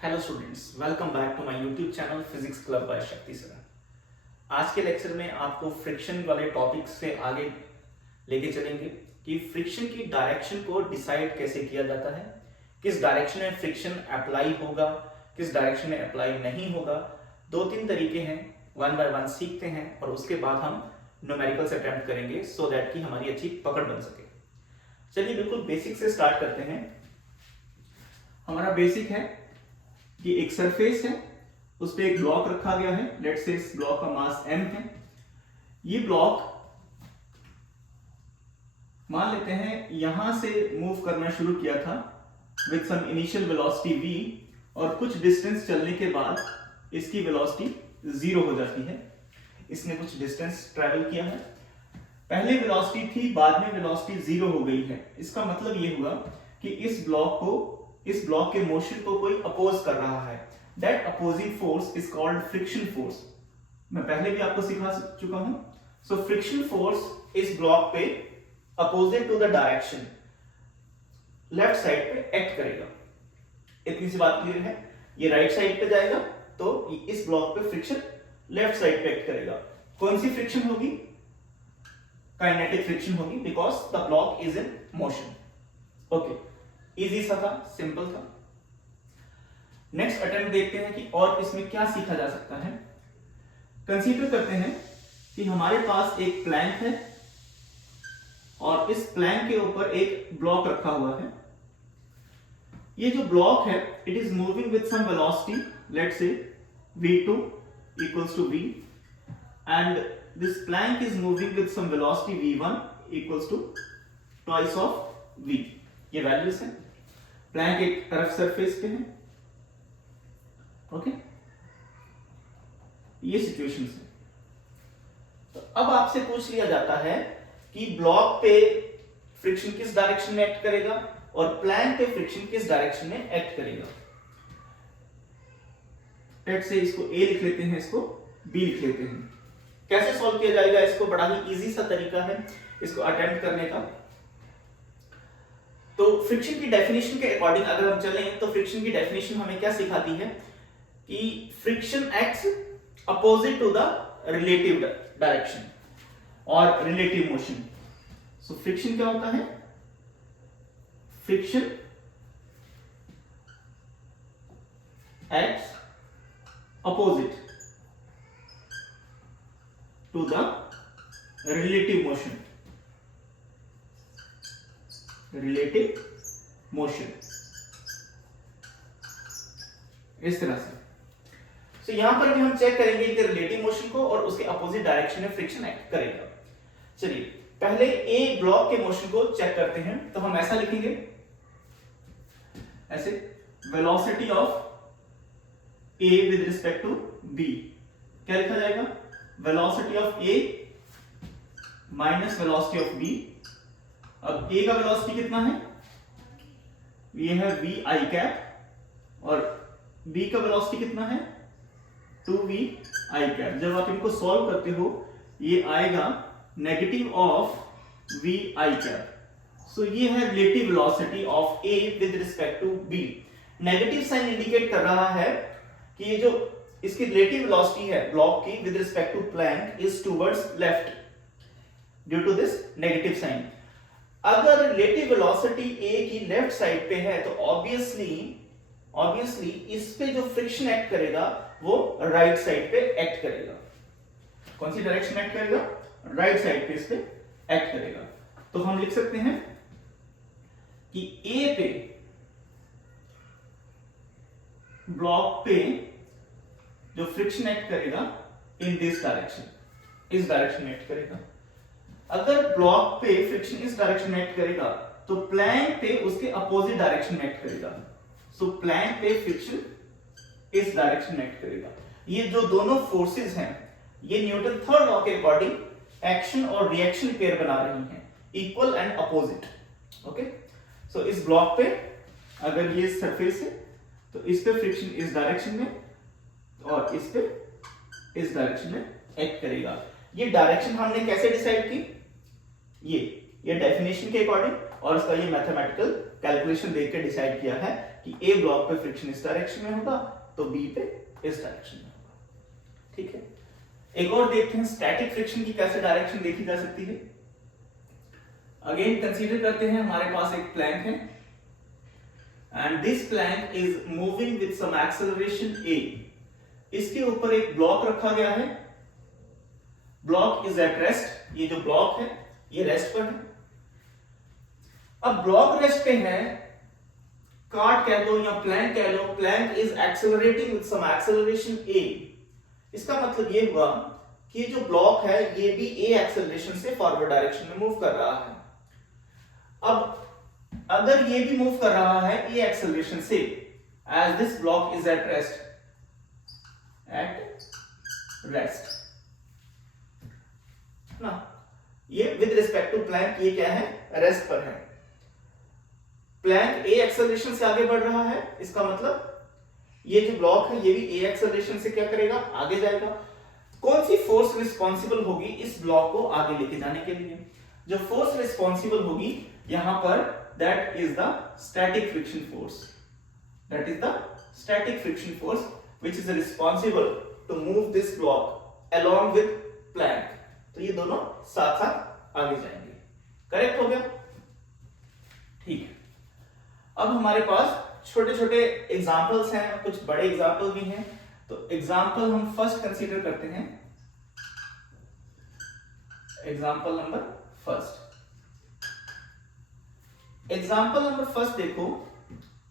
Hello students, welcome back to my YouTube channel physics club by Shakti sir. आज के lecture में आपको friction वाले टॉपिक से आगे लेके चलेंगे कि फ्रिक्शन की डायरेक्शन को डिसाइड कैसे किया जाता है, किस डायरेक्शन में फ्रिक्शन अप्लाई होगा, किस डायरेक्शन में अप्लाई नहीं होगा। दो तीन तरीके हैं, वन बाय वन सीखते हैं और उसके बाद हम न्यूमेरिकल्स अटेम्प्ट करेंगे सो दैट कि हमारी अच्छी पकड़ बन सके। चलिए बिल्कुल बेसिक से स्टार्ट करते हैं। हमारा बेसिक है कि एक सरफेस है, उस पे एक ब्लॉक रखा गया है। लेट्स से इस ब्लॉक का मास m है। ये ब्लॉक मान लेते हैं यहां से मूव करना शुरू किया था with some initial velocity v, और कुछ डिस्टेंस चलने के बाद इसकी वेलोसिटी 0 हो जाती है। इसने कुछ डिस्टेंस ट्रेवल किया है, पहले वेलोसिटी थी, बाद में वेलोसिटी 0 हो गई है। इसका मतलब ये हुआ कि इस ब्लॉक के मोशन को कोई अपोज कर रहा है। That opposing force is called friction force. मैं पहले भी आपको सिखा चुका हूं। सो फ्रिक्शन फोर्स इस ब्लॉक पे opposite to the direction left side पे एक्ट करेगा। इतनी सी बात क्लियर है। ये राइट साइड पे जाएगा तो इस ब्लॉक पे फ्रिक्शन लेफ्ट साइड पे एक्ट करेगा। कौन सी फ्रिक्शन होगी? काइनेटिक फ्रिक्शन होगी, because the block is in motion. Okay, easy सा था, सिंपल था। नेक्स्ट अटेम्प्ट देखते हैं कि और इसमें क्या सीखा जा सकता है। कंसीडर करते हैं कि हमारे पास एक प्लैंक है और इस प्लैंक के ऊपर एक ब्लॉक रखा हुआ है। ये जो ब्लॉक है, it is moving with some velocity, let's say v2 equals to v, and this plank is moving with some velocity v1 equals to twice of v। ये वैल्यूज हैं। प्लैंक एक रफ सरफेस पे है। Okay, ये situations है। तो अब आपसे पूछ लिया जाता है कि ब्लॉक पे फ्रिक्शन किस डायरेक्शन में एक्ट करेगा और प्लैंक पे फ्रिक्शन किस डायरेक्शन में एक्ट करेगा। लेट्स से इसको A लिख लेते हैं, इसको B लिख लेते हैं। कैसे सॉल्व किया जाएगा इसको? बड़ा ही इजी सा तरीका है इसको अटेम्प्ट करने का। तो फ्रिक्शन की डेफिनेशन के अकॉर्डिंग अगर हम चलें तो फ्रिक्शन की डेफिनेशन हमें क्या सिखाती है कि friction acts opposite to the relative direction और रिलेटिव मोशन। सो फ्रिक्शन क्या होता है? Friction acts opposite to the relative motion. Relative motion इस तरह से। तो यहां पर भी हम चेक करेंगे कि रिलेटिव मोशन को और उसके अपोजिट डायरेक्शन में फ्रिक्शन एक्ट करेगा। चलिए पहले ए ब्लॉक के मोशन को चेक करते हैं। तो हम ऐसा लिखेंगे, ऐसे velocity of A with respect to B. क्या लिखा जाएगा? Velocity of A minus velocity of B. अब A का वेलोसिटी कितना है? ये है v i कैप, और B का वेलोसिटी कितना है? 2v i cap. जब आप इनको सॉल्व करते हो ये आएगा negative of v i cap. So ये है relative velocity of A with respect to B। Negative sign indicate कर रहा है कि ये जो इसकी रिलेटिव वेलोसिटी है ब्लॉक की with respect to plank is towards left due to this negative sign. अगर रिलेटिव वेलोसिटी A की लेफ्ट साइड पे है तो ऑब्वियसली इस पे जो फ्रिक्शन एक्ट करेगा वो राइट साइड पे एक्ट करेगा। कौन सी डायरेक्शन एक्ट करेगा? राइट साइड पे इस पे एक्ट करेगा। तो हम लिख सकते हैं कि A पे ब्लॉक पे जो फ्रिक्शन एक्ट करेगा इन दिस डायरेक्शन, इस डायरेक्शन में एक्ट करेगा। अगर ब्लॉक पे फ्रिक्शन इस डायरेक्शन में एक्ट करेगा तो प्लैंक पे उसके अपोजिट डायरेक्शन में एक्ट करेगा। सो प्लैंक पे फ्रिक्शन इस डायरेक्शन में एक्ट करेगा। ये जो दोनों फोर्सेस हैं ये न्यूटन थर्ड लॉ के अकॉर्डिंग एक्शन और रिएक्शन पेयर बना रही हैं, इक्वल एंड अपोजिट। ओके, सो इस ब्लॉक पे अगर ये सरफेस है तो इस पे फ्रिक्शन इस डायरेक्शन में और इस पे इस डायरेक्शन में एक्ट करेगा। ये डायरेक्शन हमने कैसे डिसाइड की? ये डेफिनेशन के अकॉर्डिंग और उसका ये मैथमेटिकल कैलकुलेशन देख के डिसाइड किया है कि ए ब्लॉक पे फ्रिक्शन इस डायरेक्शन में होगा तो बी पे इस डायरेक्शन में होगा। ठीक है, एक और देखते हैं स्टैटिक फ्रिक्शन की कैसे डायरेक्शन देखी जा सकती है। अगेन कंसीडर करते हैं हमारे पास एक प्लैंक है and this plank is moving with some acceleration a। इसके ऊपर एक ब्लॉक रखा गया है, ब्लॉक इज एट रेस्ट। ये जो ब्लॉक है ये रेस्ट पर है। अब ब्लॉक रेस्ट पे है, कार्ट कह दो या प्लैंक कह लो, plank is accelerating with some acceleration a। इसका मतलब ये हुआ कि जो ब्लॉक है ये भी a एक्सेलरेशन से फॉरवर्ड डायरेक्शन में मूव कर रहा है। अब अगर ये भी मूव कर रहा है a एक्सेलरेशन से, as this block is at rest ना, ये विद रिस्पेक्ट टू प्लैंक ये क्या है, रेस्ट पर है। प्लैंक a एक्सेलरेशन से आगे बढ़ रहा है, इसका मतलब ये जो ब्लॉक है ये भी a एक्सेलरेशन से क्या करेगा, आगे जाएगा। कौन सी फोर्स रिस्पॉन्सिबल होगी इस ब्लॉक को आगे लेके जाने के लिए? जो फोर्स रिस्पॉन्सिबल होगी यहां पर, that is the static friction force. That is the static friction force which is responsible to move this block along with plank. तो ये दोनों साथ साथ आगे जाएंगे। करेक्ट हो गया? ठीक है, अब हमारे पास छोटे छोटे एग्जाम्पल्स हैं, कुछ बड़े एग्जाम्पल भी हैं। तो एग्जाम्पल हम फर्स्ट कंसीडर करते हैं। Example number first, example number first देखो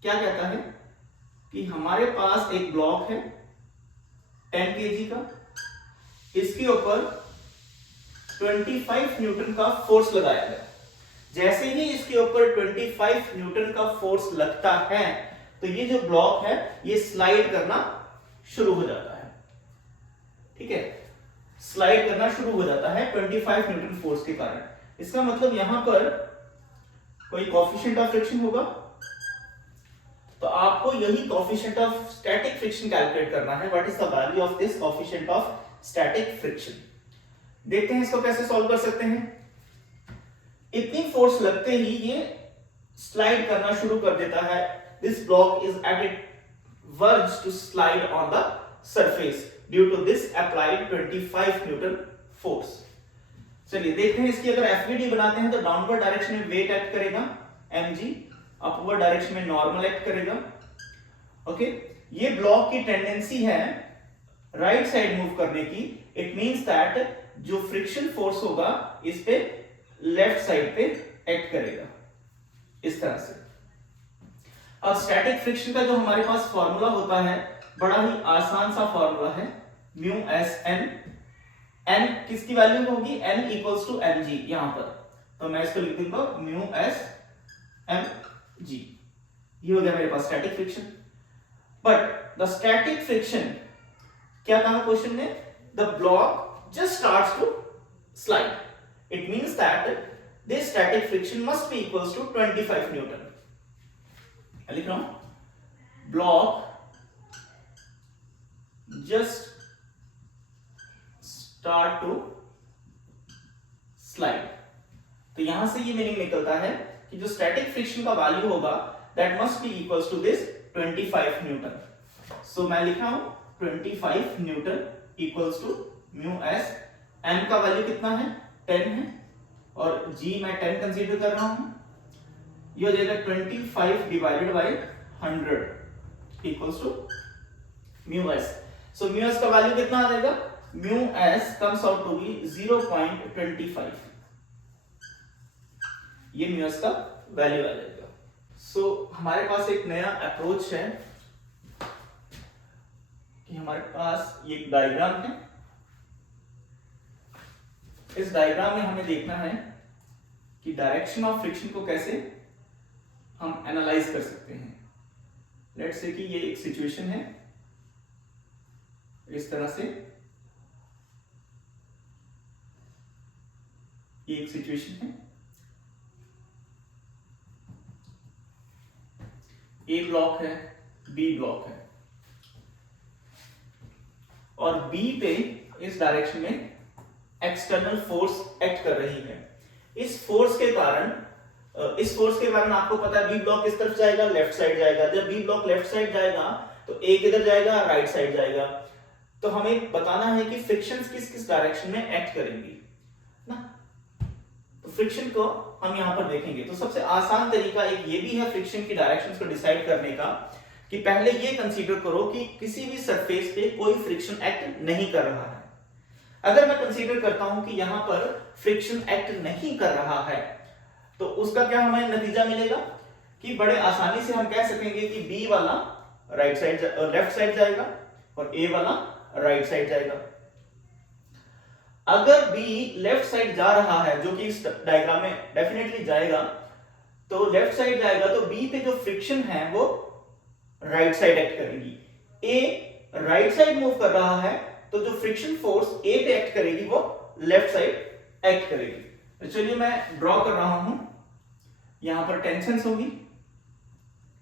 क्या कहता है कि हमारे पास एक ब्लॉक है 10 kg का, इसके ऊपर 25 न्यूटन का फोर्स लगाया है। जैसे ही इसके ऊपर 25 न्यूटन का फोर्स लगता है तो ये जो ब्लॉक है ये स्लाइड करना शुरू हो जाता है। ठीक है, स्लाइड करना शुरू हो जाता है 25 न्यूटन फोर्स के कारण। इसका मतलब यहां पर कोई कोएफिशिएंट ऑफ फ्रिक्शन होगा, तो आपको यही coefficient of static friction calculate करना है। What is the value of this coefficient of static friction? देखते हैं इसको कैसे सॉल्व कर सकते हैं। इतनी फोर्स लगते ही ये स्लाइड करना शुरू कर देता है। This block is at its verge to slide on the surface due to this applied 25 newton force. चलिए देखते हैं इसकी अगर एफवीडी बनाते हैं तो डाउनवर्ड डायरेक्शन में वेट एक्ट करेगा mg, अपवर्ड डायरेक्शन में नॉर्मल एक्ट करेगा। ओके, ये ब्लॉक की टेंडेंसी है राइट साइड मूव करने की। इट मींस दैट जो फ्रिक्शन फोर्स होगा इस पे लेफ्ट साइड पे एक्ट करेगा इस तरह से। अब स्टैटिक फ्रिक्शन का जो हमारे पास फॉर्मूला होता है बड़ा ही आसान सा फॉर्मूला है, म्यू एस एन। एन किसकी वैल्यू होगी, N equals to M G यहां पर, तो मैं इसको लिख दूंगा म्यू एस एम जी। ये हो गया मेरे पास static friction. But the static friction क्या कहा क्वेश्चन ने, the block just starts to slide. It means that this static friction must be equals to 25 Newton. लिख रहा हूं, block just start to slide। तो यहां से ये मीनिंग निकलता है कि जो स्टैटिक फ्रिक्शन का वैल्यू होगा that must be equals to this 25 Newton। So मैं लिख रहा हूं 25 Newton equals to mu S. M का वैल्यू कितना है, 10 है, और जी मैं 10 कंसीडर कर रहा हूं। ये हो जाएगा 25 divided by 100 equals to mu S. So mu S का वैल्यू कितना आ जाएगा, mu S comes out to be 0.25। ये म्यू एस का वैल्यू आ जाएगा। सो हमारे पास एक नया अप्रोच है कि हमारे पास ये डायग्राम है। इस डायग्राम में हमें देखना है कि डायरेक्शन ऑफ फ्रिक्शन को कैसे हम एनालाइज कर सकते हैं। लेट्स से कि ये एक सिचुएशन है इस तरह से, ये एक सिचुएशन है, ए ब्लॉक है, बी ब्लॉक है, और बी पे इस डायरेक्शन में एक्सटर्नल फोर्स एक्ट कर रही है। इस फोर्स के कारण इस फोर्स के बारे में आपको पता है, बी ब्लॉक किस तरफ जाएगा, लेफ्ट साइड जाएगा। जब बी ब्लॉक लेफ्ट साइड जाएगा तो ए किधर जाएगा, राइट साइड जाएगा। तो हमें बताना है कि फ्रिक्शंस किस किस डायरेक्शन में एक्ट करेंगी ना। तो फ्रिक्शन को हम यहां पर देखेंगे। तो सबसे आसान तरीका एक ये भी है फ्रिक्शन की डायरेक्शंस को डिसाइड करने का, कि पहले ये कंसीडर करो कि किसी भी सरफेस पे कोई फ्रिक्शन एक्ट नहीं कर रहा है। अगर मैं कंसीडर करता हूं कि यहां पर फ्रिक्शन एक्ट नहीं कर रहा है, तो उसका क्या हमें नतीजा मिलेगा कि बड़े आसानी से हम कह सकेंगे कि बी वाला राइट साइड लेफ्ट साइड जाएगा और ए वाला राइट साइड जाएगा। अगर बी लेफ्ट साइड जा रहा है, जो कि इस डायग्राम में डेफिनेटली जाएगा, तो लेफ्ट साइड जाएगा तो बी पे जो फ्रिक्शन है वो राइट साइड एक्ट करेगी। ए राइट साइड मूव कर रहा है तो जो फ्रिक्शन फोर्स ए पे एक्ट करेगी वो लेफ्ट साइड एक्ट करेगी। तो चलिए मैं ड्रॉ कर रहा हूं, यहां पर टेंशन होगी,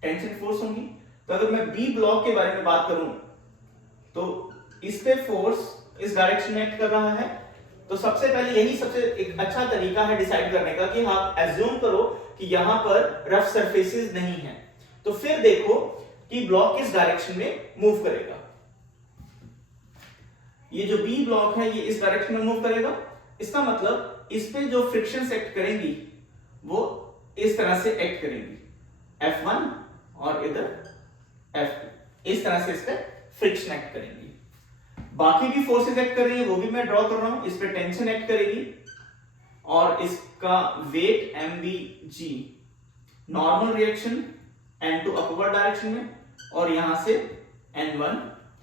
टेंशन फोर्स होंगी। तो अगर मैं बी ब्लॉक के बारे में बात करूं तो इस पे फोर्स इस डायरेक्शन में एक्ट कर रहा है। तो सबसे पहले यही सबसे एक अच्छा तरीका है डिसाइड करने का कि आप एज्यूम करो कि यहां पर रफ सरफेसेस नहीं है, तो फिर देखो कि ब्लॉक किस डायरेक्शन में मूव करेगा। ये जो बी ब्लॉक है ये इस डायरेक्शन में मूव करेगा, इसका मतलब इस पे जो फ्रिक्शन एक्ट करेंगी वो इस तरह से एक्ट करेंगी, F1 और इधर F2, इस तरह से इस पे फ्रिक्शन एक्ट करेंगी। बाकी भी फोर्सेस एक्ट कर रही है, वो भी मैं ड्रॉ कर रहा हूं। इस पे टेंशन एक्ट करेगी और इसका weight mvg, normal reaction n2 upward direction में, और यहां से n1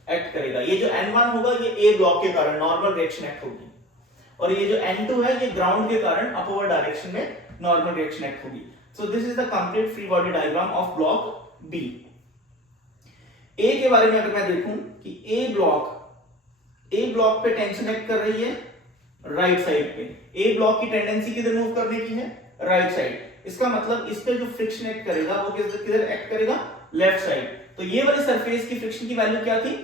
एक्ट करेगा। ये जो n1 होगा ये ए ब्लॉक के कारण नॉर्मल रिएक्शन एक्ट होगी, और ये जो n2 है ये ग्राउंड के कारण अपवर्ड डायरेक्शन में नॉर्मल रिएक्शन एक्ट होगी। So this is the complete free body diagram of block B. A के बारे में अगर मैं देखूं कि ए ब्लॉक पे टेंशन एक्ट कर रही है राइट साइड पे। ए ब्लॉक की टेंडेंसी किधर मूव करने की है, राइट साइड। इसका मतलब इस पे जो फ्रिक्शन एक्ट करेगा वो किधर एक्ट करेगा, लेफ्ट साइड। तो ये वाली सरफेस की फ्रिक्शन की वैल्यू क्या थी,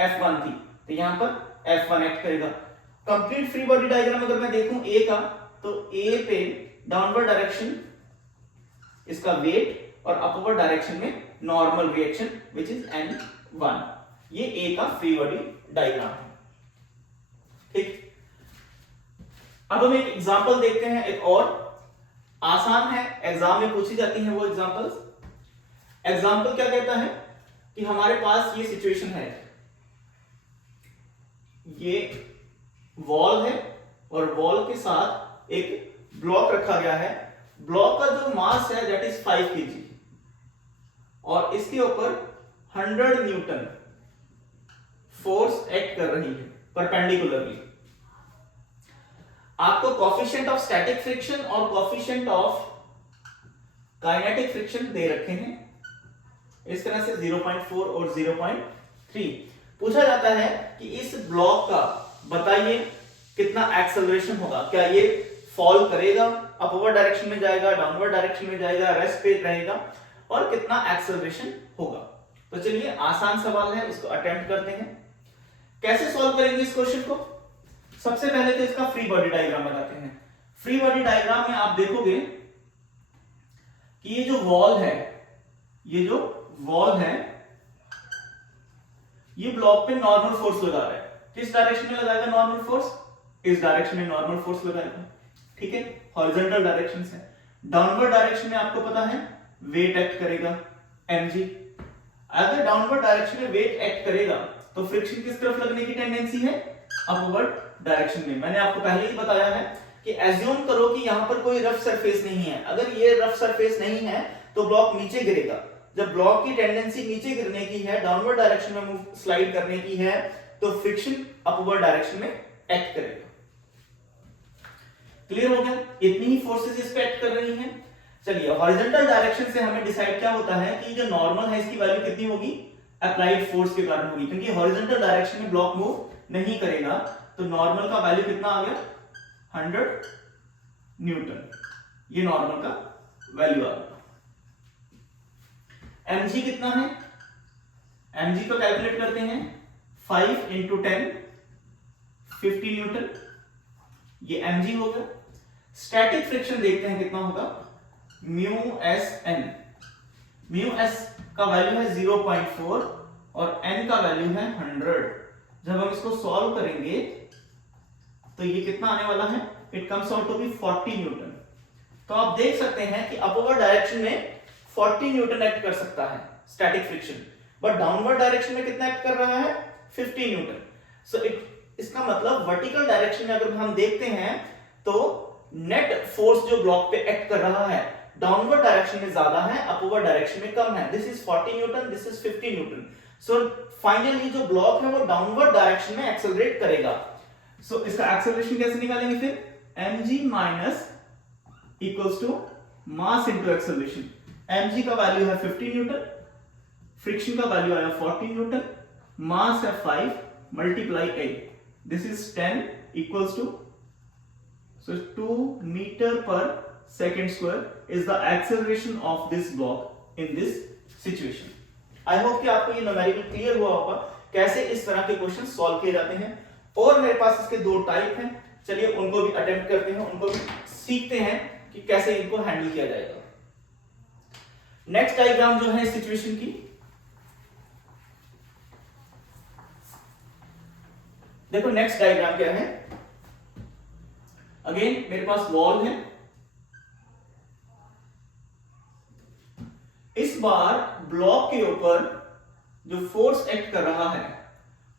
F1 थी, तो यहां पर F1 एक्ट करेगा। कंप्लीट फ्री बॉडी डायग्राम अगर मैं देखूं ए का, तो ए पे डाउनवर्ड डायरेक्शन इसका वेट और अपवर्ड डायरेक्शन में normal reaction which is N1। ये ए का फ्री बॉडी डायग्राम है। ठीक, अब हम एक एग्जांपल देखते हैं, एक और आसान है, एग्जाम में पूछी जाती हैं वो एग्जांपल्स। एग्जांपल क्या कहता है कि हमारे पास ये सिचुएशन है, ये वॉल है और वॉल के साथ एक ब्लॉक रखा गया है। ब्लॉक का जो मास है दैट इज 5 kg और इसके ऊपर 100 न्यूटन फोर्स एक्ट कर रही है परपेंडिकुलरली। आपको कोफिशिएंट ऑफ स्टैटिक फ्रिक्शन और कोफिशिएंट ऑफ काइनेटिक फ्रिक्शन दे रखे हैं इस तरह से 0.4 और 0.3। पूछा जाता है कि इस ब्लॉक का बताइए कितना एक्सेलरेशन होगा, क्या ये फॉल करेगा, अपवर्ड डायरेक्शन में जाएगा, डाउनवर्ड डायरेक्शन में जाएगा, रेस्ट पे रहेगा, और कितना एक्सेलरेशन होगा। तो चलिए आसान सवाल है, इसको अटेम्प्ट करते हैं। कैसे सॉल्व करेंगे इस क्वेश्चन को? सबसे पहले तो इसका फ्री बॉडी डायग्राम बनाते हैं। फ्री बॉडी डायग्राम में आप देखोगे कि ये जो वॉल है, ये ब्लॉक पे नॉर्मल फोर्स लगा रहा है। किस डायरेक्शन में लगाएगा नॉर्मल फोर्स? इस डायरेक्शन में नॉर्मल फोर्स लगाएगा, ठीक है, हॉरिजॉन्टल डायरेक्शन से। डाउनवर्ड डायरेक्शन में आपको पता है वेट एक्ट करेगा mg। अगर डाउनवर्ड डायरेक्शन में वेट एक्ट करेगा तो फ्रिक्शन किस तरफ लगने की टेंडेंसी है, अपवर्ड डायरेक्शन में। मैंने आपको पहले ही बताया है कि एज्यूम करो कि यहां पर कोई रफ सरफेस नहीं है। अगर ये रफ सरफेस नहीं है तो ब्लॉक नीचे गिरेगा। जब ब्लॉक की टेंडेंसी नीचे गिरने की है, डाउनवर्ड डायरेक्शन में मूव स्लाइड करने की है, तो फ्रिक्शन अपवर्ड डायरेक्शन में एक्ट करेगा। क्लियर हो गया? इतनी ही फोर्सेस इस पे एक्ट कर रही हैं। चलिए हॉरिजॉन्टल डायरेक्शन से हमें डिसाइड क्या होता है कि जो नॉर्मल है इसकी वैल्यू कितनी होगी, अप्लाइड फोर्स के कारण होगी, क्योंकि हॉरिजॉन्टल डायरेक्शन में ब्लॉक मूव नहीं करेगा। तो नॉर्मल का वैल्यू कितना आ गया, 100 न्यूटन। ये नॉर्मल का वैल्यू आ गया। mg कितना है, mg को कैलकुलेट करते हैं, 5 × 10 50 न्यूटन, ये mg होगा। स्टैटिक फ्रिक्शन देखते हैं कितना होगा, mu S N. Mu S का वैल्यू है 0.4 और एन का वैल्यू है 100। जब हम इसको सॉल्व करेंगे तो ये कितना आने वाला है, it comes out to be 40 newton. तो आप देख सकते हैं कि अपवर्ड डायरेक्शन में 40 न्यूटन एक्ट कर सकता है static friction, but downward direction में कितना एक्ट कर रहा है, 50 न्यूटन। सो इसका मतलब वर्टिकल डायरेक्शन में अगर हम देखते हैं तो नेट फोर्स जो ब्लॉक पे एक्ट कर रहा है डाउनवर्ड डायरेक्शन में ज्यादा है, अपवर्ड डायरेक्शन में कम है। This is 40 Newton, this is 50 Newton. So finally जो ब्लॉक है वो डाउनवर्ड डायरेक्शन में एक्सेलरेट करेगा। सो इसका एक्सेलरेशन कैसे निकालेंगे फिर, mg minus equals to mass into acceleration. mg का वैल्यू है 50 न्यूटन, फ्रिक्शन का वैल्यू आया 40 न्यूटन, मास है 5 multiply 8, this is 10 equals to, so 2 meter per second square is the acceleration of this block in this situation. I hope कि आपको ये numerical clear हुआ होगा कैसे इस तरह के क्वेश्चन सॉल्व किए जाते हैं। और मेरे पास इसके दो टाइप हैं, चलिए उनको भी अटेम्प्ट करते हैं, उनको भी सीखते हैं कि कैसे इनको हैंडल किया जाएगा। नेक्स्ट डायग्राम जो है सिचुएशन की, देखो नेक्स्ट डायग्राम क्या है। अगेन मेरे पास वॉल है, इस बार ब्लॉक के ऊपर जो फोर्स एक्ट कर रहा है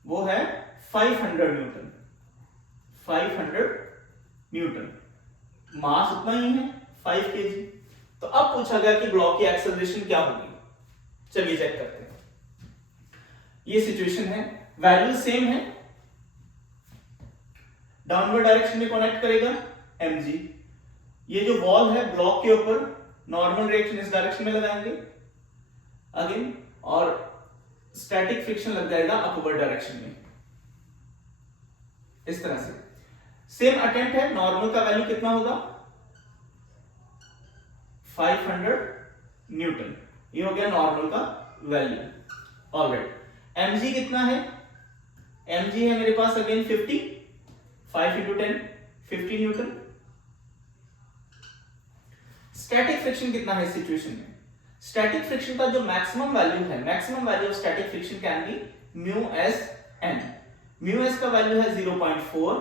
वो है 500 न्यूटन। 500 न्यूटन, मास उतना ही है 5 केजी। तो अब पूछा गया कि ब्लॉक की एक्सेलरेशन क्या होगी, चलिए चेक करते हैं। ये सिचुएशन है, वैल्यू सेम है, डाउनवर्ड डायरेक्शन में कनेक्ट करेगा mg। ये जो वॉल है ब्लॉक के ऊपर नॉर्मल रिएक्शन इस डायरेक्शन में लगाएंगे अगेन, और स्टैटिक फ्रिक्शन लग जाएगा अपवर्ड डायरेक्शन में इस तरह से। सेम अटेम्प्ट है, नॉर्मल का वैल्यू कितना होगा 500 न्यूटन, ये हो गया नॉर्मल का वैल्यू। ऑलराइट, mg कितना है, mg है मेरे पास again 50, 5 into 10 50 newton. Static friction कितना है इस सिचुएशन में, स्टैटिक फ्रिक्शन का जो मैक्सिमम वैल्यू है, maximum value of static friction can be mu S N. Mu S का वैल्यू है 0.4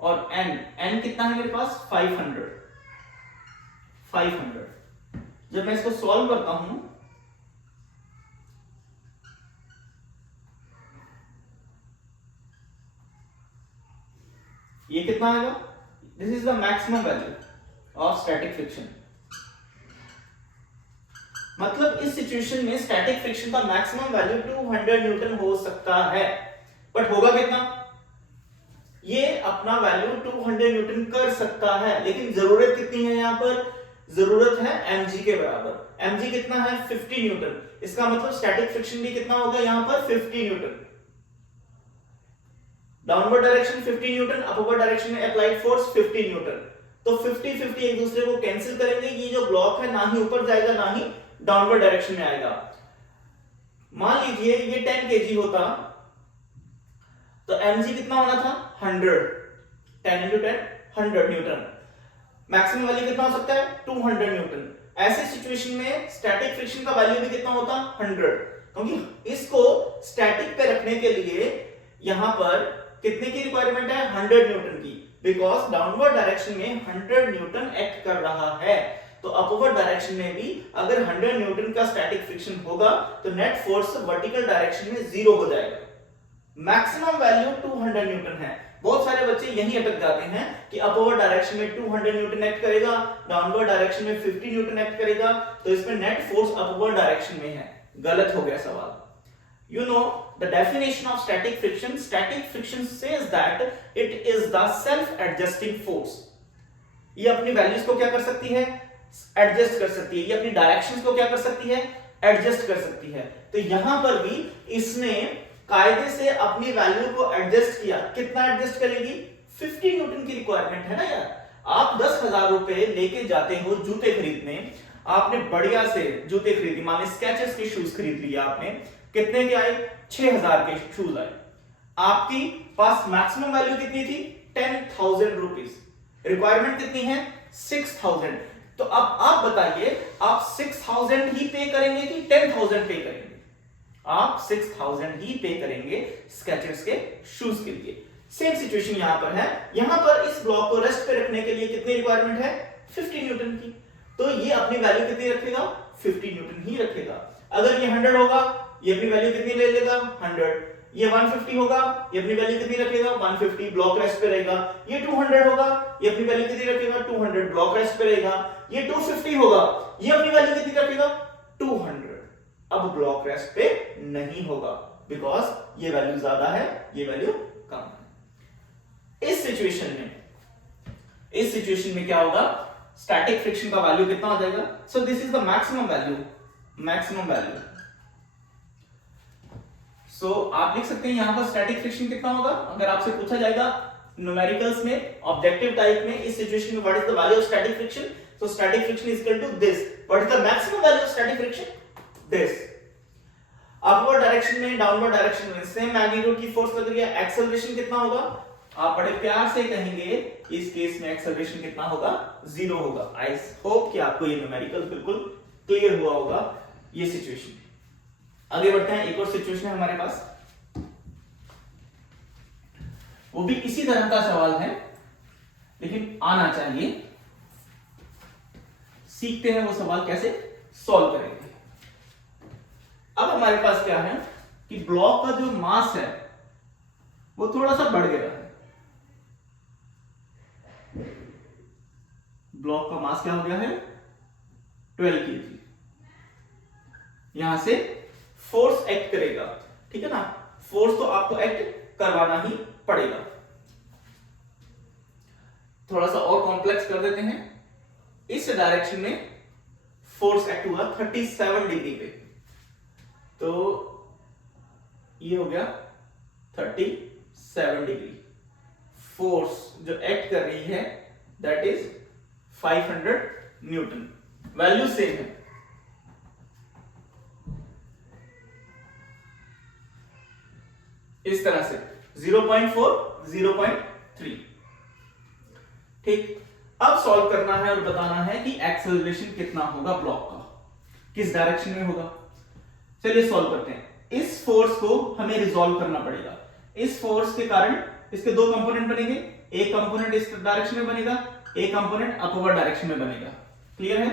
और n कितना है मेरे पास 500। जब मैं इसको सॉल्व करता हूं ये कितना आएगा, this is the maximum value of static friction. मतलब इस सिचुएशन में स्टैटिक फ्रिक्शन का मैक्सिमम वैल्यू 200 न्यूटन हो सकता है, बट होगा कितना, ये अपना वैल्यू 200 न्यूटन कर सकता है, लेकिन जरूरत कितनी है यहां पर, जरूरत है mg के बराबर। mg कितना है 50 न्यूटन, इसका मतलब स्टैटिक फ्रिक्शन भी कितना होगा यहां पर 50 Newton. Downward direction 50 Newton, upward direction में अप्लाइड फोर्स 50 न्यूटन। तो 50-50 एक दूसरे को कैंसिल करेंगे, ये जो ब्लॉक है ना ही ऊपर जाएगा ना ही डाउनवर्ड डायरेक्शन में आएगा। मान लीजिए ये 10 केजी होता तो mg कितना होना था 100, 10 into 10 100 न्यूटन। मैक्सिमम वैल्यू कितना हो सकता है 200 न्यूटन। ऐसे सिचुएशन में स्टैटिक फ्रिक्शन का वैल्यू भी कितना होता 100, क्योंकि इसको स्टैटिक पे रखने के लिए यहां पर कितने की रिक्वायरमेंट है 100 न्यूटन की, बिकॉज डाउनवर्ड डायरेक्शन में 100 न्यूटन एक्ट कर रहा है। तो अपवर्ड डायरेक्शन में भी अगर 100 न्यूटन का स्टैटिक फ्रिक्शन होगा तो नेट फोर्स वर्टिकल डायरेक्शन में 0 हो जाएगा। मैक्सिमम वैल्यू 200 न्यूटन है। बहुत सारे बच्चे यही अटक जाते हैं कि अपवर्ड डायरेक्शन में 200 न्यूटन एक्ट करेगा, डाउनवर्ड डायरेक्शन में 50 न्यूटन एक्ट करेगा, तो इसमें नेट फोर्स अपवर्ड डायरेक्शन में है। गलत हो गया सवाल। You know the definition of static friction. Static friction says that it is the self-adjusting force. ये अपनी वैल्यूज को क्या कर सकती है, एडजस्ट कर सकती है। ये अपनी डायरेक्शंस को क्या कर सकती है, एडजस्ट कर सकती है। तो यहां पर भी इसने कायदे से अपनी वैल्यू को एडजस्ट किया। कितना एडजस्ट करेगी, 50 न्यूटन की रिक्वायरमेंट है ना यार। आप 10,000 रुपए लेके जाते हो जूते खरीदने, आपने बढ़िया से जूते खरीदी, मान ली स्केचेस के शूज खरीद लिए आपने, कितने के आए 6,000 के शूज आए। आपकी पास मैक्सिमम वैल्यू कितनी थी 10,000 रुपीज, रिक्वायरमेंट कितनी है 6,000। तो अब आप बताइए, आप 6000 ही पे करेंगे कि 10,000 पे करेंगे? आप 6000 ही पे करेंगे स्केचर्स के शूज के लिए। सेम सिचुएशन यहां पर है। यहां पर इस ब्लॉक को रेस्ट पे रखने के लिए कितनी रिक्वायरमेंट है? 50 न्यूटन की। तो ये अपनी वैल्यू कितनी रखेगा? 50 न्यूटन ही रखेगा। अगर ये 100 होगा, ये अपनी वैल्यू कितनी ले लेगा? 100। ये 150 होगा, ये अपनी वैल्यू कितनी रखेगा? 150, ब्लॉक रेस्ट पे रहेगा। ये 200 होगा, ये अपनी वैल्यू कितनी रखेगा? 200, ब्लॉक रेस्ट पे रहेगा। ये 250 होगा, ये अपनी वैल्यू कितनी रखेगा? 200। अब ब्लॉक रेस्ट पे नहीं होगा, बिकॉज ये वैल्यू ज्यादा है, ये वैल्यू कम है। इस सिचुएशन में क्या होगा? स्टैटिक फ्रिक्शन का वैल्यू कितना हो जाएगा? So this is the maximum value. So आप लिख सकते हैं यहां पर स्टैटिक फ्रिक्शन कितना होगा। अगर आपसे पूछा जाएगा न्यूमेरिकल्स में, ऑब्जेक्टिव टाइप में, इस सिचुएशन में what is the value of static friction? So static friction is equal to this. What is the maximum value of static friction? This. Upward direction में, डाउनवर्ड डायरेक्शन में same magnitude की force लग रही है। Acceleration कितना होगा? आप बड़े प्यार से कहेंगे इस केस में एक्सेलरेशन कितना होगा? 0 होगा। आई होप कि आपको ये न्यूमेरिकल बिल्कुल क्लियर हुआ होगा ये सिचुएशन। आगे बढ़ते हैं। एक और सिचुएशन है हमारे पास, वो भी इसी तरह का सवाल है, लेकिन आना चाहिए। सीखते हैं वो सवाल कैसे सॉल्व करेंगे। अब हमारे पास क्या है कि ब्लॉक का जो मास है वो थोड़ा सा बढ़ गया है। ब्लॉक का मास क्या हो गया है? 12 kg। यहां से फोर्स एक्ट करेगा, ठीक है ना? फोर्स तो आपको एक्ट करवाना ही पड़ेगा। थोड़ा सा और कॉम्प्लेक्स कर देते हैं। इस डायरेक्शन में फोर्स एक्ट हुआ 37 डिग्री पे, तो ये हो गया 37 डिग्री। फोर्स जो एक्ट कर रही है that is 500 Newton. Value same है। इस तरह से 0.4, 0.3। ठीक। अब सॉल्व करना है और बताना है कि एक्सेलरेशन कितना होगा ब्लॉक का, किस डायरेक्शन में होगा। चलिए सॉल्व करते हैं। इस फोर्स को हमें रिजॉल्व करना पड़ेगा। इस फोर्स के कारण इसके दो कंपोनेंट बनेंगे। एक कंपोनेंट इस डायरेक्शन में बनेगा, एक कंपोनेंट अपवर्ड डायरेक्शन में बनेगा। क्लियर है?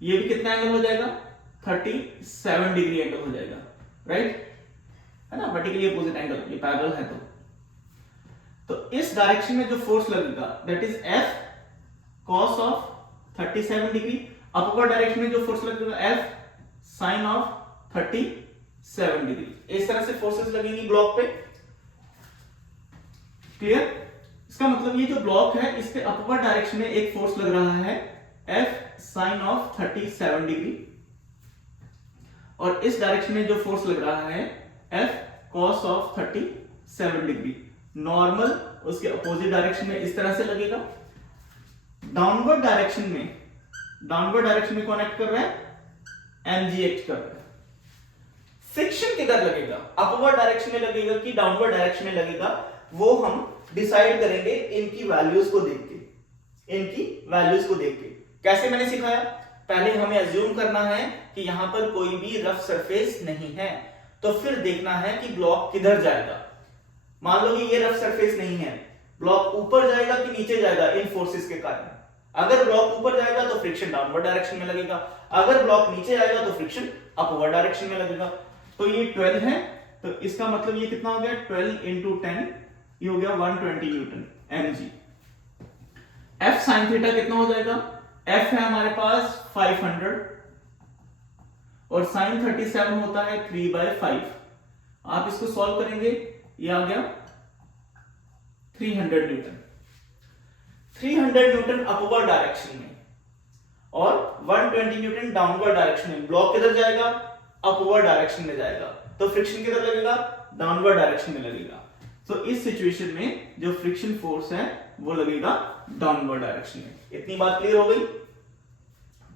ये भी कितना एंगल हो जाएगा? 37 डिग्री एंगल हो जाएगा, राइट? है ना, वर्टिकली अपोजिट एंगल, ये पैरेलल है। तो इस डायरेक्शन में जो फोर्स लगेगा that is F cos of 37 degree. Upward direction में जो फोर्स लगेगा F sin ऑफ 37 डिग्री। इस तरह से फोर्सेस लगेंगी ब्लॉक पे। क्लियर? इसका मतलब ये जो ब्लॉक है इस पे अपवर्ड डायरेक्शन में एक फोर्स लग रहा है F sin ऑफ 37 डिग्री, और इस डायरेक्शन में जो फोर्स लग रहा है F cos of 37 degree. Normal उसके अपोजिट डायरेक्शन में इस तरह से लगेगा। डाउनवर्ड डायरेक्शन में कौन एक्ट कर रहा है? mg एक्ट कर रहा है। फ्रिक्शन किधर लगेगा? अपवर्ड डायरेक्शन में लगेगा कि डाउनवर्ड डायरेक्शन में लगेगा, वो हम डिसाइड करेंगे इनकी वैल्यूज को देख के। कैसे मैंने सिखाया? पहले हमें अज्यूम करना है कि यहां पर कोई भी रफ सरफेस नहीं है, तो फिर देखना है कि ब्लॉक किधर जाएगा। मान लो कि ये रफ सरफेस नहीं है, ब्लॉक ऊपर जाएगा कि नीचे जाएगा इन फोर्सेस के कारण। अगर ब्लॉक ऊपर जाएगा तो फ्रिक्शन डाउनवर्ड डायरेक्शन में लगेगा, अगर ब्लॉक नीचे जाएगा तो फ्रिक्शन अपवर्ड डायरेक्शन में लगेगा। तो ये 12 है, तो इसका मतलब ये कितना हो गया? 12 इंटू 10, ये हो गया 120 Newton mg। F sin theta कितना हो जाएगा? F है हमारे पास 500 और sin 37 होता है 3/5। आप इसको सॉल्व करेंगे, ये आ गया 300 न्यूटन। 300 न्यूटन अपवर्ड डायरेक्शन में और 120 न्यूटन डाउनवर्ड डायरेक्शन में। ब्लॉक किधर जाएगा? अपवर्ड डायरेक्शन में जाएगा, तो फ्रिक्शन किधर लगेगा? डाउनवर्ड डायरेक्शन में लगेगा। तो इस सिचुएशन में जो फ्रिक्शन फोर्स है वो लगेगा डाउनवर्ड डायरेक्शन में। इतनी बात क्लियर हो गई?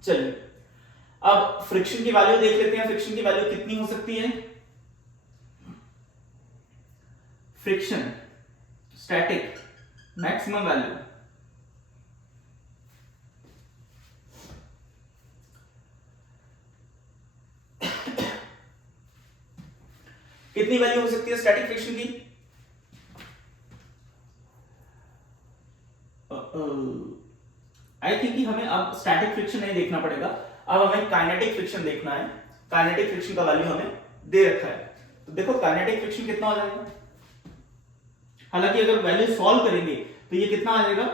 चलिए अब फ्रिक्शन की वैल्यू देख लेते हैं। फ्रिक्शन की वैल्यू कितनी हो सकती है? फ्रिक्शन स्टैटिक मैक्सिमम वैल्यू कितनी वैल्यू हो सकती है स्टैटिक फ्रिक्शन की? आई थिंक कि हमें अब स्टैटिक फ्रिक्शन नहीं देखना पड़ेगा, अब हमें काइनेटिक फ्रिक्शन देखना है। काइनेटिक फ्रिक्शन का वैल्यू हमें दे रखा है, तो देखो काइनेटिक फ्रिक्शन कितना हो जाएगा। हालांकि अगर वैल्यू सॉल्व करेंगे तो ये कितना आ जाएगा,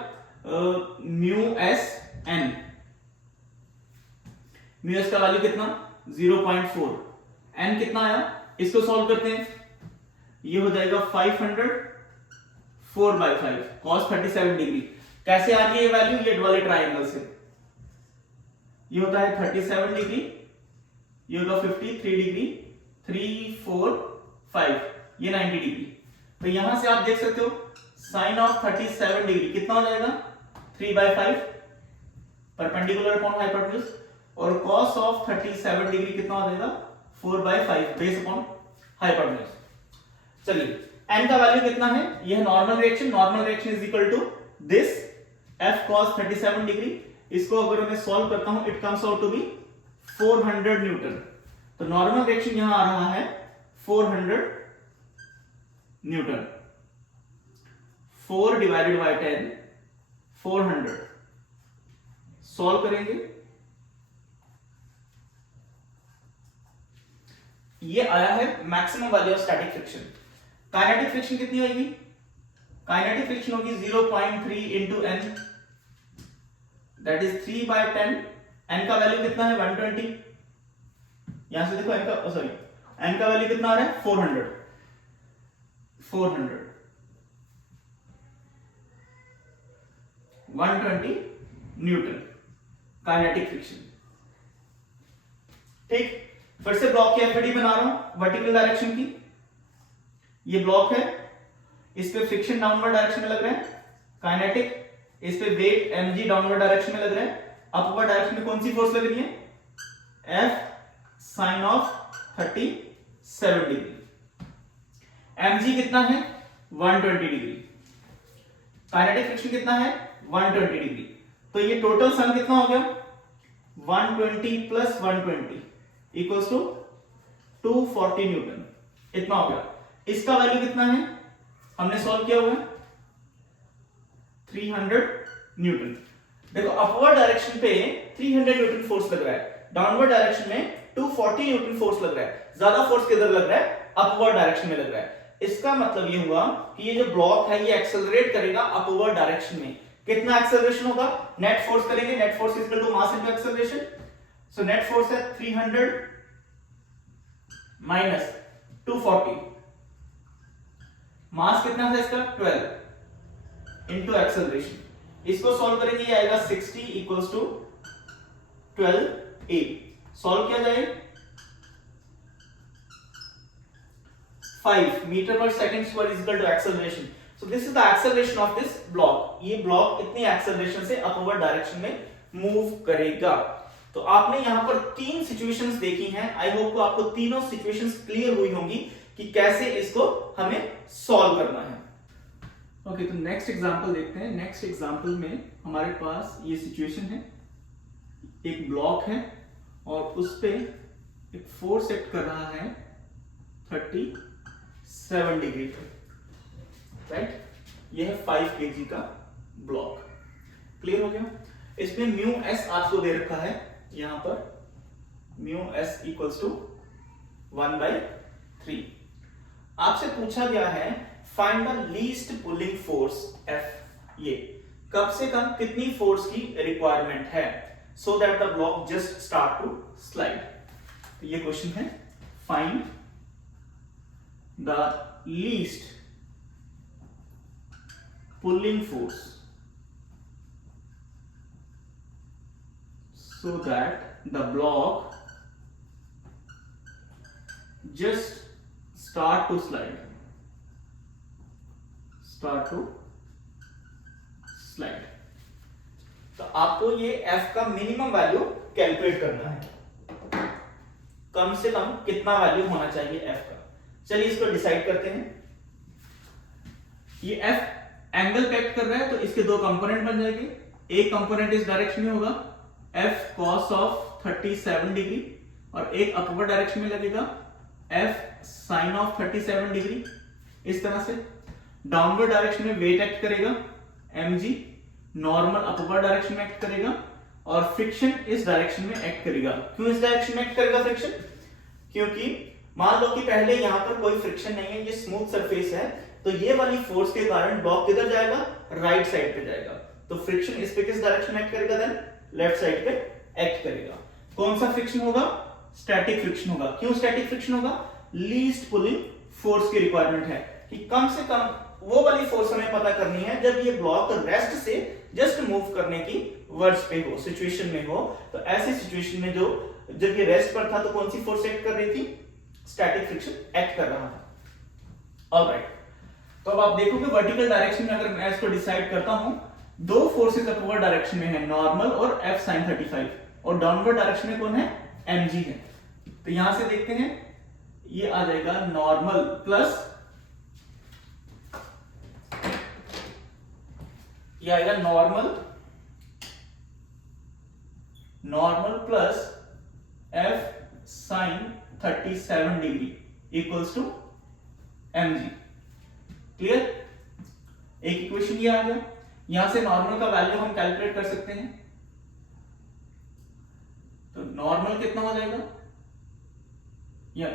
mu S N. Mu S का वैल्यू कितना 0.4, एन कितना आया, इसको सॉल्व करते हैं, ये हो जाएगा 500 4/5 cos 37 डिग्री। कैसे आ गई ये वैल्यू, ये वाले ट्रायंगल से, ये होता है 37 डिग्री, ये होगा 53 डिग्री, 3 4 5, ये 90 डिग्री। तो यहां से आप देख सकते हो साइन ऑफ 37 डिग्री कितना हो जाएगा 3/5 परपेंडिकुलर अपॉन हाइपोटेन्यूज, और cos ऑफ 37 डिग्री कितना हो जाएगा 4/5 बेस अपॉन हाइपोटेन्यूज। चलिए n का वैल्यू कितना है, यह normal reaction, normal reaction is equal to this f cos 37 degree. इसको अगर मैं सॉल्व करता हूं it comes out to be 400 newton. तो नॉर्मल रिएक्शन यहां आ रहा है 400 न्यूटन। 4 डिवाइडेड बाय 10 400, सॉल्व करेंगे, ये आया है maximum value of static friction. Kinetic friction कितनी होगी, काइनेटिक फ्रिक्शन होगी 0.3 into n, that is 3/10। n का वैल्यू कितना है 120, यहां से देखो n का सॉरी n का वैल्यू कितना आ रहा है 400 120 न्यूटन काइनेटिक फ्रिक्शन। ठीक, फिर से ब्लॉक की एफडी बना रहा हूं वर्टिकल डायरेक्शन की। ये ब्लॉक है, इस पे फ्रिक्शन डाउनवर्ड डायरेक्शन में लग रहा है, काइनेटिक, इस पे वेट mg डाउनवर्ड डायरेक्शन में लग रहा है, अपवर्ड डायरेक्शन में कौन सी फोर्स लग रही है F sine of 37 degree. mg कितना है 120 डिग्री, काइनेटिक फ्रिक्शन कितना है 120 डिग्री। तो ये टोटल सम कितना हो गया 120 प्लस 120 इक्वल्स टू 240 न्यूटन, इतना हो गया। इसका वैल्यू कितना है, हमने सॉल्व किया हुआ है 300 न्यूटन। देखो अपवर्ड डायरेक्शन पे 300 न्यूटन फोर्स लग रहा है, डाउनवर्ड डायरेक्शन में 240 न्यूटन फोर्स लग रहा है। ज्यादा फोर्स किधर लग रहा है, अपवर्ड डायरेक्शन में लग रहा है। इसका मतलब ये हुआ कि ये जो ब्लॉक है ये एक्सेलरेट करेगा अपवर्ड डायरेक्शन में। कितना एक्सेलरेशन होगा, नेट फोर्स करेंगे, net force equal to mass into acceleration. So net force है 300 माइनस 240, मास कितना था इसका 12 इनटू एक्सेलरेशन। इसको सॉल्व करेंगे, ये आएगा 60 इक्वल्स टू 12a। सॉल्व किया जाए 5 मीटर पर second square is equal to acceleration. So this is the acceleration of this block. ये ब्लॉक इतनी एक्सेलरेशन से अपवर्ड डायरेक्शन में मूव करेगा। तो आपने यहां पर 3 सिचुएशंस देखी हैं। आई होप को आपको तीनों सिचुएशंस क्लियर हुई होंगी कि कैसे इसको हमें सॉल्व करना है। ओके, तो नेक्स्ट एग्जांपल देखते हैं। नेक्स्ट एग्जांपल में हमारे पास ये सिचुएशन है, एक ब्लॉक है और उस पे एक फोर्स एक्ट कर रहा है 37 डिग्री पे, राइट। ये है 5 kg का ब्लॉक। क्लियर हो गया। इसमें म्यू एस आपको दे रखा है, यहां पर म्यू एस इक्वल्स टू 1/3। आपसे पूछा गया है find the least pulling force F। ये कम से कम कितनी फोर्स की रिक्वायरमेंट है so that the block just start to slide. तो ये क्वेश्चन है, find the least pulling force so that the block just start to slide. तो आपको ये F का मिनिमम वैल्यू कैलकुलेट करना है, कम से कम कितना वैल्यू होना चाहिए F का। चलिए इसको डिसाइड करते हैं। ये F एंगल पैक्ट कर रहा है तो इसके दो कंपोनेंट बन जाएंगे। एक कंपोनेंट इस डायरेक्शन में होगा F cos ऑफ 37 डिग्री और एक अपवर्ड डायरेक्शन में लगेगा F साइन ऑफ 37 डिग्री, इस तरह से डाउनवर्ड डायरेक्शन में वेट एक्ट करेगा mg, नॉर्मल अपवर्ड डायरेक्शन में एक्ट करेगा और फ्रिक्शन इस डायरेक्शन में एक्ट करेगा। क्यों इस डायरेक्शन में एक्ट करेगा फ्रिक्शन? क्योंकि मान लो कि पहले यहां पर कोई फ्रिक्शन नहीं है, ये स्मूथ सरफेस है, तो ये वाली फोर्स के कारण ब्लॉक किधर जाएगा? राइट साइड पे जाएगा। तो फ्रिक्शन इस पे किस डायरेक्शन में एक्ट करेगा? देन लेफ्ट साइड पे एक्ट करेगा। कौन सा फ्रिक्शन होगा? स्टैटिक फ्रिक्शन होगा। क्यों स्टैटिक फ्रिक्शन होगा? लीस्ट पुलिंग फोर्स की रिक्वायरमेंट है कि कम से कम वो वाली फोर्स हमें पता करनी है जब ये ब्लॉक रेस्ट से जस्ट मूव करने की वर्ड्स पे हो, सिचुएशन में हो। तो ऐसी सिचुएशन में जो जब ये रेस्ट पर था तो कौन सी फोर्स एक्ट कर रही थी? स्टैटिक फ्रिक्शन एक्ट कर रहा था। ऑलराइट, तो अब आप देखोगे वर्टिकल डायरेक्शन में अगर मैं इसको डिसाइड करता हूं, दो फोर्सेस अपवर्ड डायरेक्शन में है, नॉर्मल और F sin 35, और डाउनवर्ड डायरेक्शन में कौन है? mg है। तो यहां से देखते हैं, ये आ जाएगा नॉर्मल प्लस, ये आएगा normal plus F sin 37 degree equals to mg। Clear? एक इक्वेशन ये आ गया। यहां से नॉर्मल का वैल्यू हम कैलकुलेट कर सकते हैं। तो नॉर्मल कितना हो जाएगा, या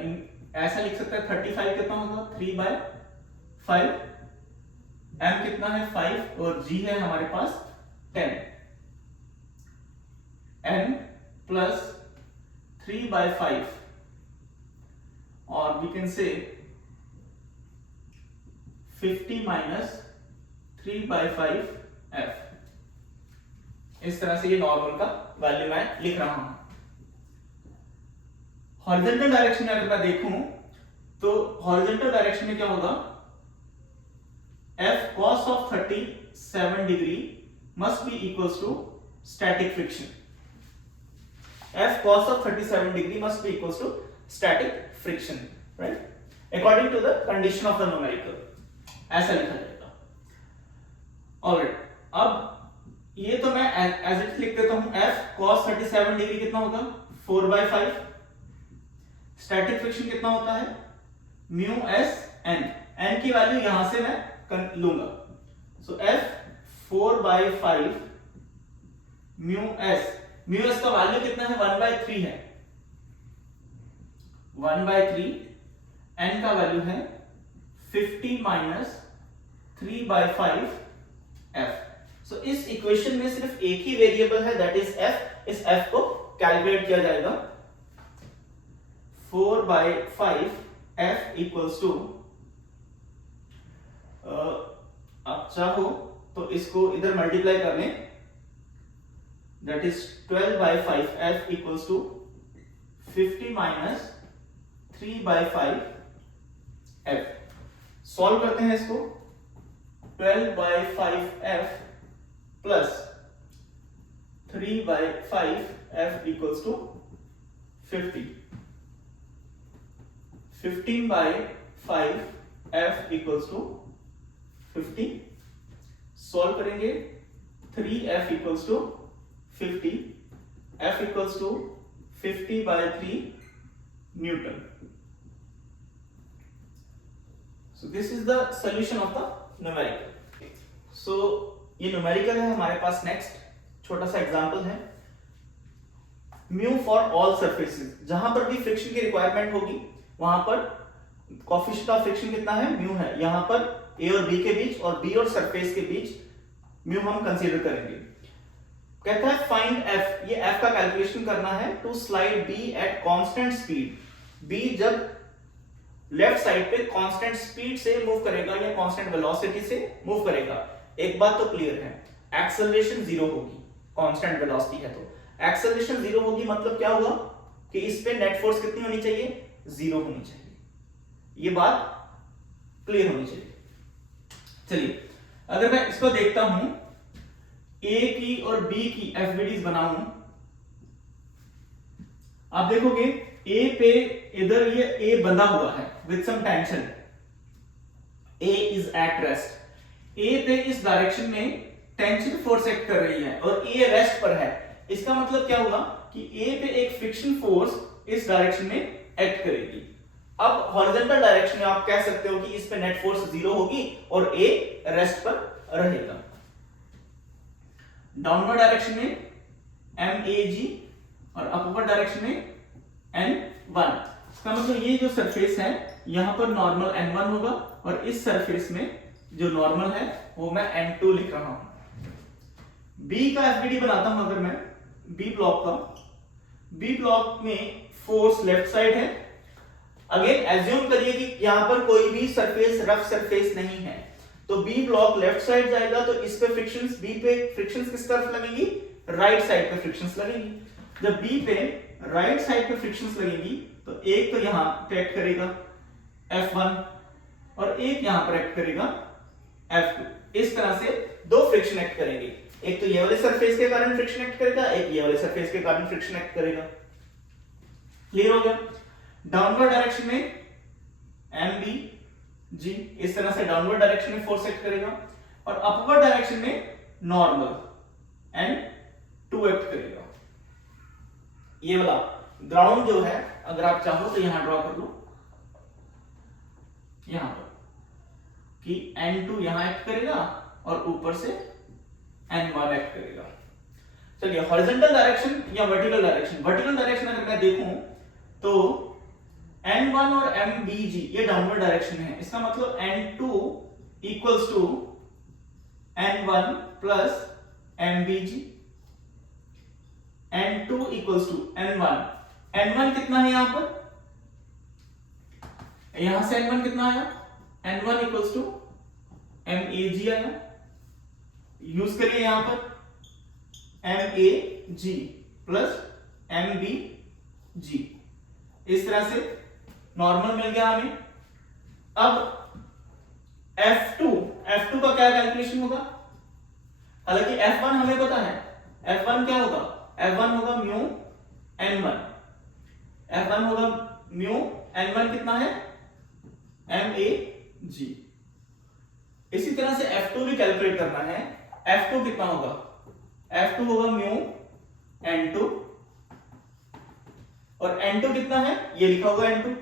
ऐसा लिख सकते हैं 35 कितना होगा? 3/5। m कितना है? 5 और g है हमारे पास 10। n प्लस 3/5 और we can say 50 minus 3/5 f। इस तरह से ये नॉर्मल का वैल्यू मैं लिख रहा हूं। हॉरिजॉन्टल डायरेक्शन में अगर मैं देखूं तो हॉरिजॉन्टल डायरेक्शन में क्या होगा? F cos of 37 degree must be equals to static friction. F cos of 37 degree must be equals to static friction, right? According to the condition of the numerical. ऐसा लिखा जाएगा। Alright, अब ये तो मैं एज इट लिख देता हूं। F cos 37 डिग्री कितना होगा? 4/5। स्टैटिक फ्रिक्शन कितना होता है? Mu S N. एन की वैल्यू यहां से मैं लूंगा। सो F 4/5 म्यू एस का वैल्यू कितना है? 1/3 है। 1/3। एन का वैल्यू है 50 माइनस 3/5 F। सो इस इक्वेशन में सिर्फ एक ही वेरिएबल है, दैट इज F। इस F को कैलकुलेट किया जाएगा। 4/5 F इक्वल्स टू, आप चाहो तो इसको इधर मल्टीप्लाई कर लें, that is 12/5 F equals to 50 minus 3/5 F। Solve करते हैं इसको। 12/5 F plus 3/5 F equals to 50। 15/5 F equals to 50। Solve करेंगे। 3F equals to 50, F equals to 50/3 newton. So this is the solution of the numerical. So ये numerical है हमारे पास। Next छोटा सा example है। म्यू फॉर ऑल सरफेसेस, जहां पर भी फ्रिक्शन की रिक्वायरमेंट होगी वहां पर कोएफिशिएंट ऑफ फ्रिक्शन कितना है? म्यू है। यहां पर ए और बी के बीच और बी और सरफेस के बीच म्यू हम कंसीडर करेंगे। कहता है फाइंड एफ, ये एफ का कैलकुलेशन करना है to slide B at constant speed. B जब लेफ्ट साइड पे कांस्टेंट स्पीड से मूव करेगा या कांस्टेंट वेलोसिटी से मूव करेगा। एक बात तो क्लियर है, एक्सेलरेशन 0 होगी, कांस्टेंट वेलोसिटी है तो एक्सेलरेशन 0 होगी। मतलब क्या हुआ कि इस पे नेट फोर्स कितनी होनी चाहिए? 0 होनी चाहिए। ये बात क्लियर होनी चाहिए। चलिए अगर मैं इसको देखता हूं, ए की और बी की एफबीडीज बनाऊं, आप देखोगे ए पे इधर ये ए बंधा हुआ है with some tension, A is at rest. A पे इस डायरेक्शन में टेंशन फोर्स एक्ट कर रही है और ए रेस्ट पर है। इसका मतलब क्या हुआ कि ए पे एक फ्रिक्शन फोर्स इस डायरेक्शन में एक्ट करेगी। अब हॉरिजॉन्टल डायरेक्शन में आप कह सकते हो कि इस पे नेट फोर्स 0 होगी और ए रेस्ट पर रहेगा। डाउनवर्ड डायरेक्शन में MAG और अपवर्ड डायरेक्शन में N1। इसका मतलब ये जो सरफेस है यहां पर नॉर्मल N1 होगा और इस सरफेस में जो नॉर्मल है वो मैं N2 लिख रहा हूं। बी का FBD बनाता हूं अगर मैं बी ब्लॉक का, बी ब्लॉक में फोर्स लेफ्ट साइड है। अगेन एज्यूम करिए कि यहां पर कोई भी सरफेस रफ सरफेस नहीं है, तो बी ब्लॉक लेफ्ट साइड जाएगा तो इस पे फ्रिक्शंस, बी पे फ्रिक्शंस किस तरफ लगेगी, राइट साइड पे फ्रिक्शंस लगेगी। जब बी पे राइट साइड पे फ्रिक्शंस लगेगी तो एक तो यहां पे एक्ट करेगा F1 और एक यहां पर एक्ट करेगा F2। इस तरह से दो फ्रिक्शन एक्ट करेंगे, एक तो ये वाले सरफेस के कारण फ्रिक्शन एक्ट करेगा, एक ये वाले सरफेस के कारण फ्रिक्शन एक्ट करेगा। क्लियर हो गया। डाउनवर्ड डायरेक्शन में MBG इस तरह से डाउनवर्ड डायरेक्शन में फोर्स एक्ट करेगा और अपवर्ड डायरेक्शन में नॉर्मल N2 एक्ट करेगा। ये वाला ग्राउंड जो है अगर आप चाहो तो यहां ड्रॉ कर लो, यहां पर कि N2 यहां एक्ट करेगा और ऊपर से N1 एक्ट करेगा। चलिए हॉरिजॉन्टल डायरेक्शन या वर्टिकल डायरेक्शन, वर्टिकल डायरेक्शन अगर मैं देखूं तो N1 और MBG ये डाउनवर्ड डायरेक्शन है, इसका मतलब N2 equals to N1 plus MBG, N2 equals to N1। N1 कितना है यहां पर, यहां से N1 कितना आया, N1 इक्वल्स टू MAG आया। यूज करिए यहां पर MAG प्लस MBG, इस तरह से नॉर्मल मिल गया हमें। अब F2 का क्या कैलकुलेशन होगा, हालांकि F1 हमें पता है, F1 क्या होगा, F1 होगा म्यू N1, F1 होगा म्यू N1 कितना है MAG। इसी तरह से F2 भी कैलकुलेट करना है, F2 कितना होगा, F2 होगा म्यू N2 और N2 कितना है, ये लिखा होगा N2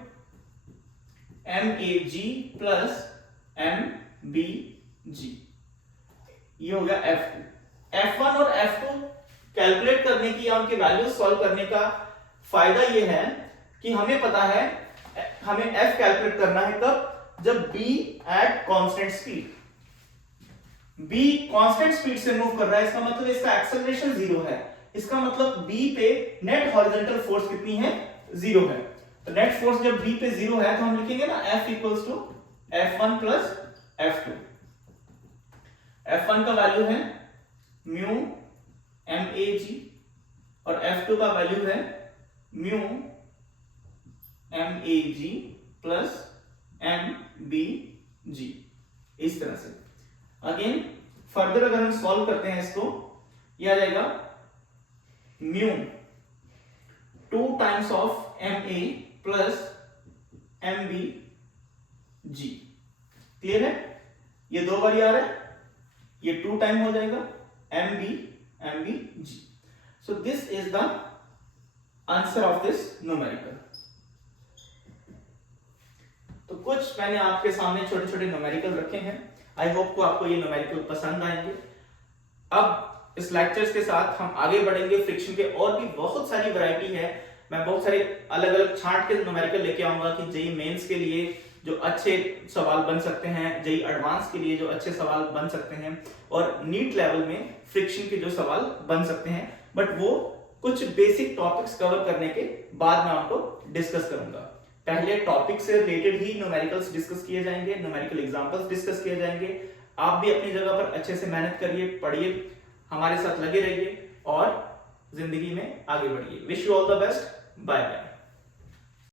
MAG प्लस MBG, ये हो गया F2। F1 और F2 कैलकुलेट करने की या उनके वैल्यूज सॉल्व करने का फायदा ये है कि हमें पता है हमें F कैलकुलेट करना है कब, जब B eight constant speed, B constant speed से मूव कर रहा है, इसका मतलब इसका एक्सेलरेशन 0 है, इसका मतलब B पे नेट हॉरिजॉन्टल फोर्स कितनी है, 0 है। तो नेट फोर्स जब B पे 0 है तो हम लिखेंगे ना F equals to F1 plus F2। F1 का वैल्यू है म्यू MAG और F2 का वैल्यू है म्यू MAG प्लस MBG। इस तरह से अगेन फर्दर अगर हम सॉल्व करते हैं इसको, यह आ जाएगा mu 2 times of MA plus MBG। Clear है, ये दो बार आ रहा है, ये 2 टाइम हो जाएगा MBG। So this is the answer of this numerical. तो कुछ मैंने आपके सामने छोटे छोटे न्यूमेरिकल रखे हैं, आई होप को आपको ये न्यूमेरिकल पसंद आएंगे। अब इस लेक्चर्स के साथ हम आगे बढ़ेंगे, फ्रिक्शन के और भी बहुत सारी वैरायटी है, मैं बहुत सारे अलग अलग छांट के न्यूमेरिकल लेके आऊंगा कि जेईई मेंस के लिए जो अच्छे सवाल बन सकते हैं, जेईई एडवांस के लिए जो अच्छे सवाल बन सकते हैं और नीट लेवल में फ्रिक्शन के जो सवाल बन सकते हैं, बट वो कुछ बेसिक टॉपिक्स कवर करने के बाद मैं आपको डिस्कस करूंगा। पहले टॉपिक से रिलेटेड ही न्यूमेरिकल्स डिस्कस किए जाएंगे, न्यूमेरिकल एग्जांपल्स डिस्कस किए जाएंगे। आप भी अपनी जगह पर अच्छे से मेहनत करिए, पढ़िए, हमारे साथ लगे रहिए और जिंदगी में आगे बढ़िए। Wish you all the best, bye bye.